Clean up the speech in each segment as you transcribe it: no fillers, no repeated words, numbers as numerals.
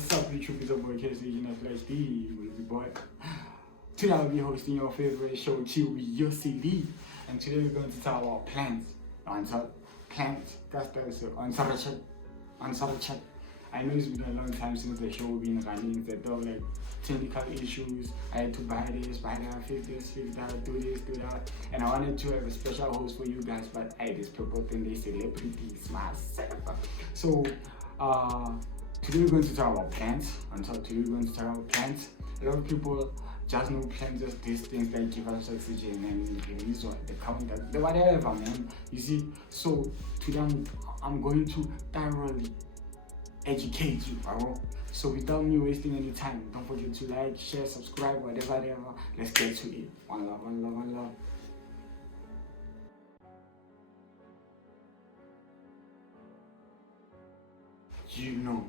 What's up, YouTube? It's your boy KSG Flash D, with the boy. Today I'll be hosting your favorite show, Chill with your CD. And today we're going to talk about plants. Plants. That's answer chat. I know it's been a long time since the show been running. There were like technical issues. I had to buy this, buy that, fix this, fix that, do this, do that. And I wanted to have a special host for you guys, but these people think they celebrities myself. So today we're going to talk about plants. Today we're going to talk about plants. A lot of people just know plants as these things that give us oxygen and release the carbon dioxide, whatever, man. You see, so today I'm going to thoroughly educate you, alright? So without me wasting any time, don't forget to like, share, subscribe, whatever. Let's get to it. One love, one love, one love. You know,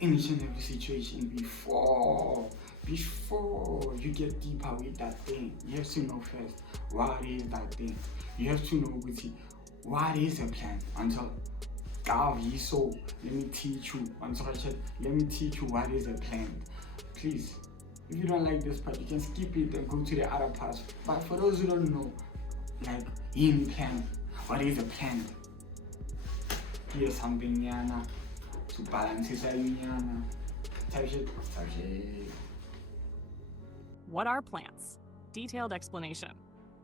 in each and every situation, before you get deeper with that thing, you have to know first, what is that thing? You have to know what is a plant. So let me teach you. Let me teach you what is a plant. Please, if you don't like this part, you can skip it and go to the other parts. But for those who don't know, like in plant, what is a plant? Here's something yana to balance it yana. Type shit. What are plants? Detailed explanation.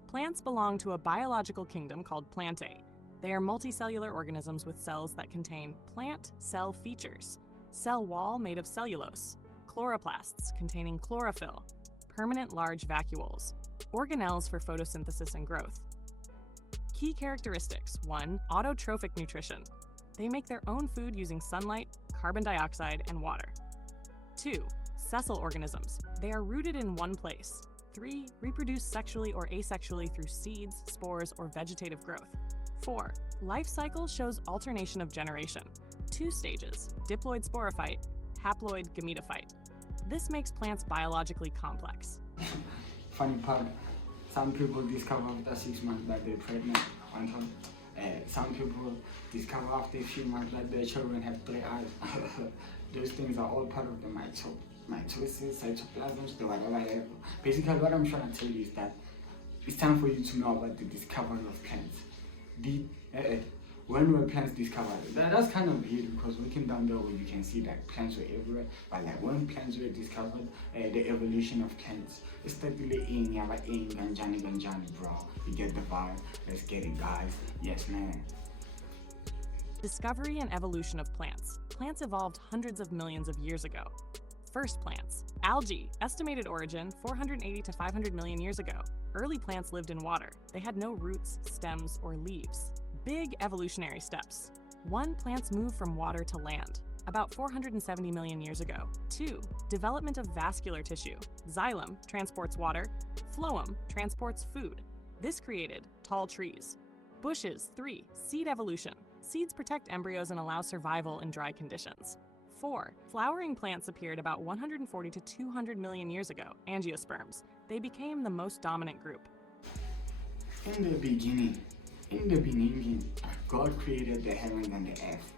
Plants belong to a biological kingdom called plantae. They are multicellular organisms with cells that contain plant cell features, cell wall made of cellulose, chloroplasts containing chlorophyll, permanent large vacuoles, organelles for photosynthesis and growth. Key characteristics: 1. Autotrophic nutrition. They make their own food using sunlight, carbon dioxide, and water. 2. Sessile organisms. They are rooted in one place. 3. Reproduce sexually or asexually through seeds, spores, or vegetative growth. 4. Life cycle shows alternation of generation. 2 stages: diploid sporophyte, haploid gametophyte. This makes plants biologically complex. Funny part, some people discover after 6 months that they're pregnant. Some people discover after a few months that their children have 3 eyes. Those things are all part of the mitosis, cytoplasm, whatever. Basically, what I'm trying to tell you is that it's time for you to know about the discovery of plants. When were plants discovered? That's kind of weird because looking down there where you can see that plants were everywhere, but like when plants were discovered, the evolution of plants, it's started ganjani, bro. You get the vibe? Let's get it, guys. Yes, man. Discovery and evolution of plants. Plants evolved hundreds of millions of years ago. First plants. Algae. Estimated origin 480 to 500 million years ago. Early plants lived in water. They had no roots, stems, or leaves. Big evolutionary steps. 1. Plants move from water to land, about 470 million years ago. 2. Development of vascular tissue. Xylem transports water. Phloem transports food. This created tall trees. Bushes. 3. Seed evolution. Seeds protect embryos and allow survival in dry conditions. 4. Flowering plants appeared about 140 to 200 million years ago, angiosperms. They became the most dominant group. In the beginning, God created the heavens and the earth,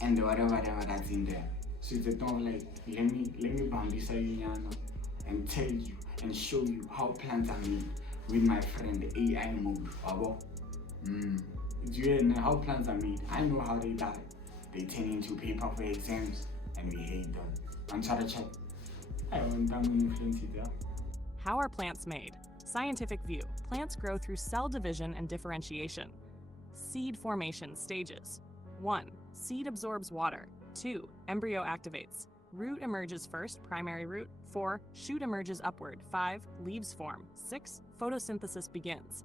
and whatever that's in there. So it's not like, let me bambisa you and tell you and show you how plants are made with my friend the AI mode. Do you know how plants are made? I know how they die. They turn into paper for exams, and we hate them. Answer chat. I want them influence there. How are plants made? Scientific view. Plants grow through cell division and differentiation. Seed formation stages. 1. Seed absorbs water. 2. Embryo activates. Root emerges first, primary root. 4. Shoot emerges upward. 5. Leaves form. 6. Photosynthesis begins.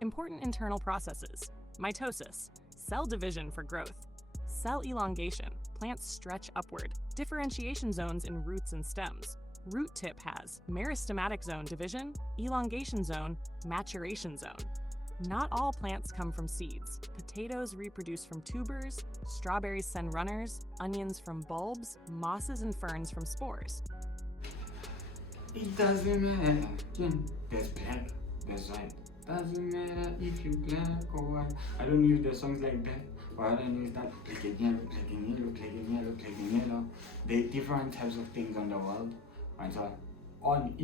Important internal processes. Mitosis. Cell division for growth. Cell elongation. Plants stretch upward. Differentiation zones in roots and stems. Root tip has meristematic zone division, elongation zone, maturation zone. Not all plants come from seeds. Potatoes reproduce from tubers, strawberries send runners, onions from bulbs, mosses and ferns from spores. It doesn't matter. There's black, there's white. Doesn't matter if you black or white. I don't know if there's songs like that, What I know is that black and yellow, black and yellow, black and yellow, black and yellow. The different types of things on the world. And so on and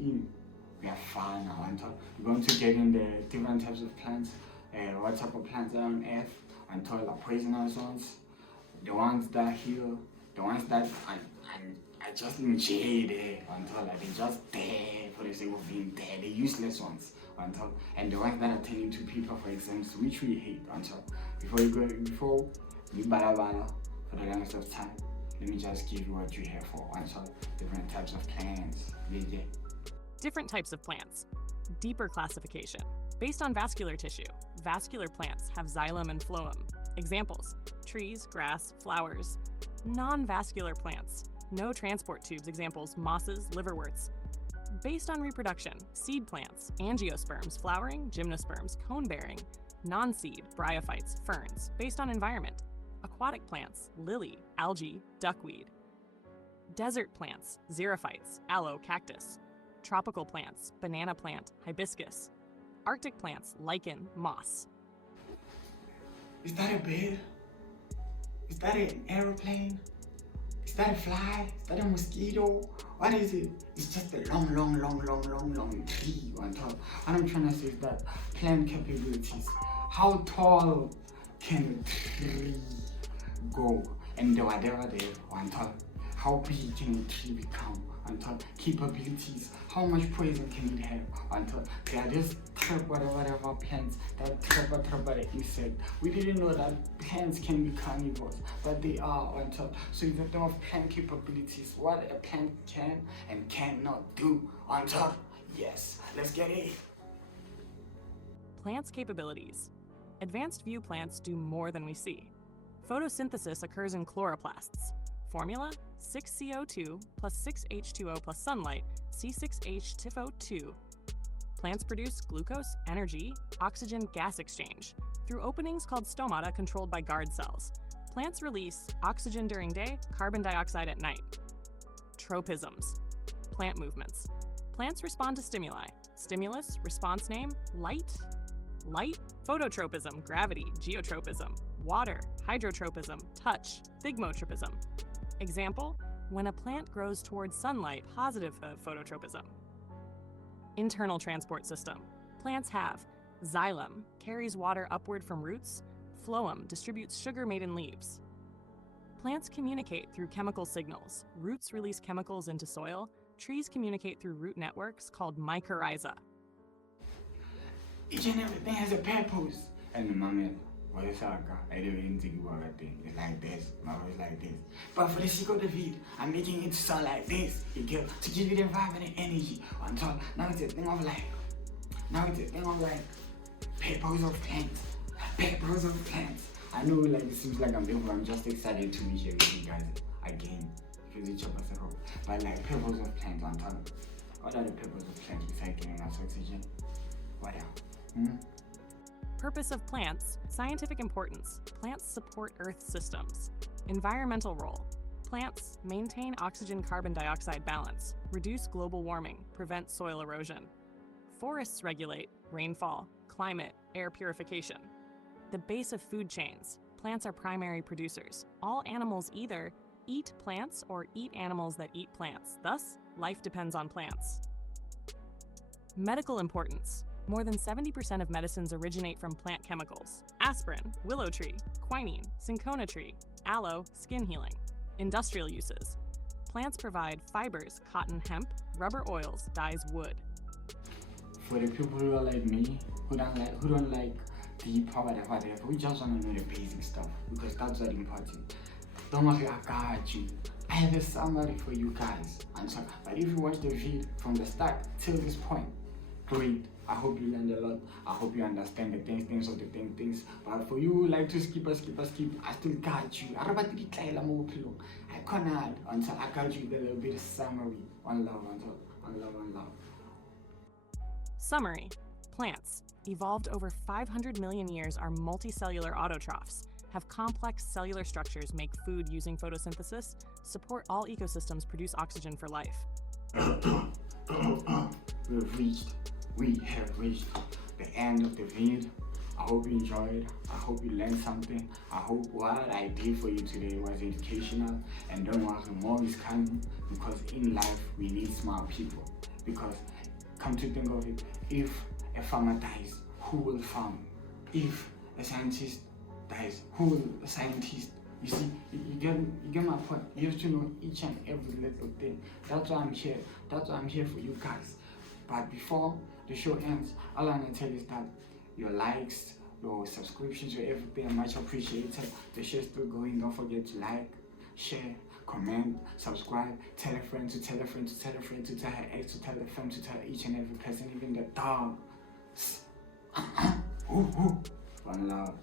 in. We are far now. And so we're going to get in the different types of plants. What type of plants are on Earth? Until the poisonous ones, the ones that heal, the ones that are just in jail there until like they're just there for the sake of being there, the useless ones until, and the ones that are turning to people for exams, which we hate until. Before we balabala for the longest of time, let me just give you what you're here for until different types of plants. Yeah. Different types of plants. Deeper classification. Based on vascular tissue, vascular plants have xylem and phloem. Examples: trees, grass, flowers. Non-vascular plants. No transport tubes. Examples: mosses, liverworts. Based on reproduction, seed plants, angiosperms, flowering, gymnosperms, cone-bearing. Non-seed, bryophytes, ferns. Based on environment, aquatic plants, lily, algae, duckweed. Desert plants, xerophytes, aloe, cactus. Tropical plants, banana plant, hibiscus. Arctic plants, lichen, moss. Is that a bird? Is that an aeroplane? Is that a fly? Is that a mosquito? What is it? It's just a long tree on top. What I'm trying to say is that plant capabilities. How tall can a tree go? And whatever they on top. How big can a tree become? On top, capabilities, how much poison can it have? On top, they are just whatever plants that trap the insect. We didn't know that plants can be carnivores, but they are on top. So if you think of plant capabilities, what a plant can and cannot do on top. Yes, let's get it. Plants' capabilities. Advanced view plants do more than we see. Photosynthesis occurs in chloroplasts. Formula: 6CO2 plus 6H2O plus sunlight, C6H2O2. Plants produce glucose, energy, oxygen gas exchange through openings called stomata controlled by guard cells. Plants release oxygen during day, carbon dioxide at night. Tropisms. Plant movements. Plants respond to stimuli. Stimulus, response name, light. Light, phototropism, gravity, geotropism. Water, hydrotropism, touch, thigmotropism. Example: when a plant grows towards sunlight, positive phototropism. Internal transport system. Plants have xylem, carries water upward from roots. Phloem, distributes sugar made in leaves. Plants communicate through chemical signals. Roots release chemicals into soil. Trees communicate through root networks called mycorrhiza. Each and everything has a purpose. And the moment, what is our God? I don't even think about that thing. It's like this, my voice like this. But for the sake of the video, I'm making it sound like this. You get to give it environment and energy on top. Now it's a thing of like, purpose of plants. Purpose of plants. I know like it seems like I'm different. I'm just excited to be here with you guys again. Because each of us are wrong. But like purpose of plants on top. What are the purpose of plants besides giving us oxygen? What else? Purpose of plants. Scientific importance. Plants support Earth systems. Environmental role. Plants maintain oxygen-carbon dioxide balance, reduce global warming, prevent soil erosion. Forests regulate rainfall, climate, air purification. The base of food chains. Plants are primary producers. All animals either eat plants or eat animals that eat plants. Thus, life depends on plants. Medical importance. More than 70% of medicines originate from plant chemicals. Aspirin, willow tree, quinine, cinchona tree, aloe, skin healing. Industrial uses. Plants provide fibers, cotton, hemp, rubber oils, dyes, wood. For the people who are like me, who don't like deep or whatever, we just want to know the basic stuff because that's what important. Don't worry, I got you. I have a summary for you guys. But if you watch the video from the start till this point, great. I hope you learned a lot. I hope you understand the things of the things. But for you who like to skip, I still got you. I cannot until I got you the little bit of summary. One love. Summary. Plants, evolved over 500 million years, are multicellular autotrophs, have complex cellular structures, make food using photosynthesis, support all ecosystems, produce oxygen for life. We have reached the end of the video. I hope you enjoyed. I hope you learned something. I hope what I did for you today was educational. And don't worry, more is coming, because in life we need smart people. Because come to think of it, if a farmer dies, who will farm? If a scientist dies, who will a scientist? You see, you get my point. You have to know each and every little thing. That's why I'm here. That's why I'm here for you guys. But before the show ends, all I'm gonna tell you is that your likes, your subscriptions, your everything are much appreciated. The show's still going. Don't forget to like, share, comment, subscribe, tell a friend to tell a friend to tell a friend to tell her ex to tell the friend to tell each and every person, even the dog. One love.